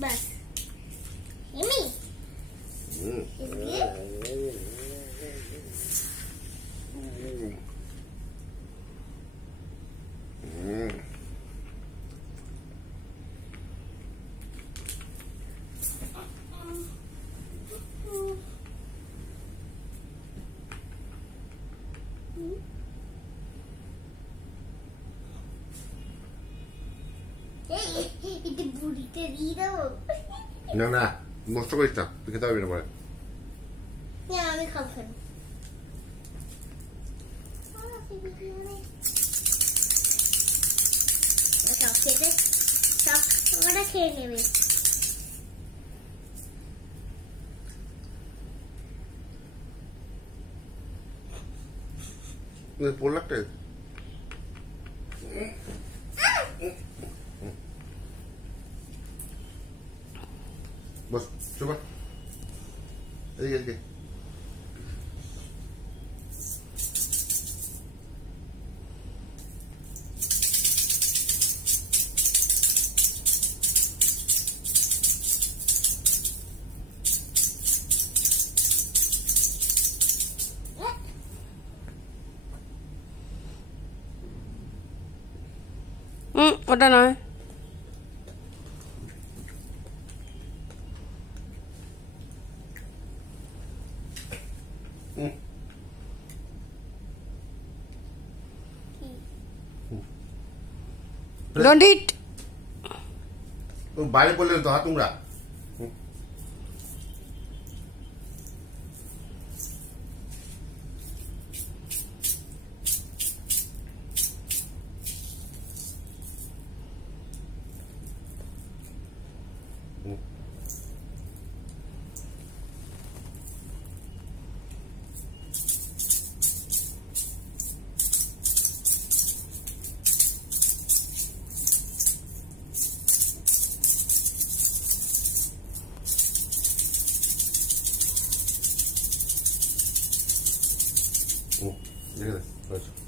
बस yummy itu burrito না নষ্ট করিস না, তুই খেতে পারবি না পরে। আমি খাবো সব খেতে সব ওরা খেয়ে নেবে। পড়লাকটা বস, চুপা এদিকে এদিকে। ওটা নয়, don't eat. বাইরে বললেন তো হাত তোমরা। দেখে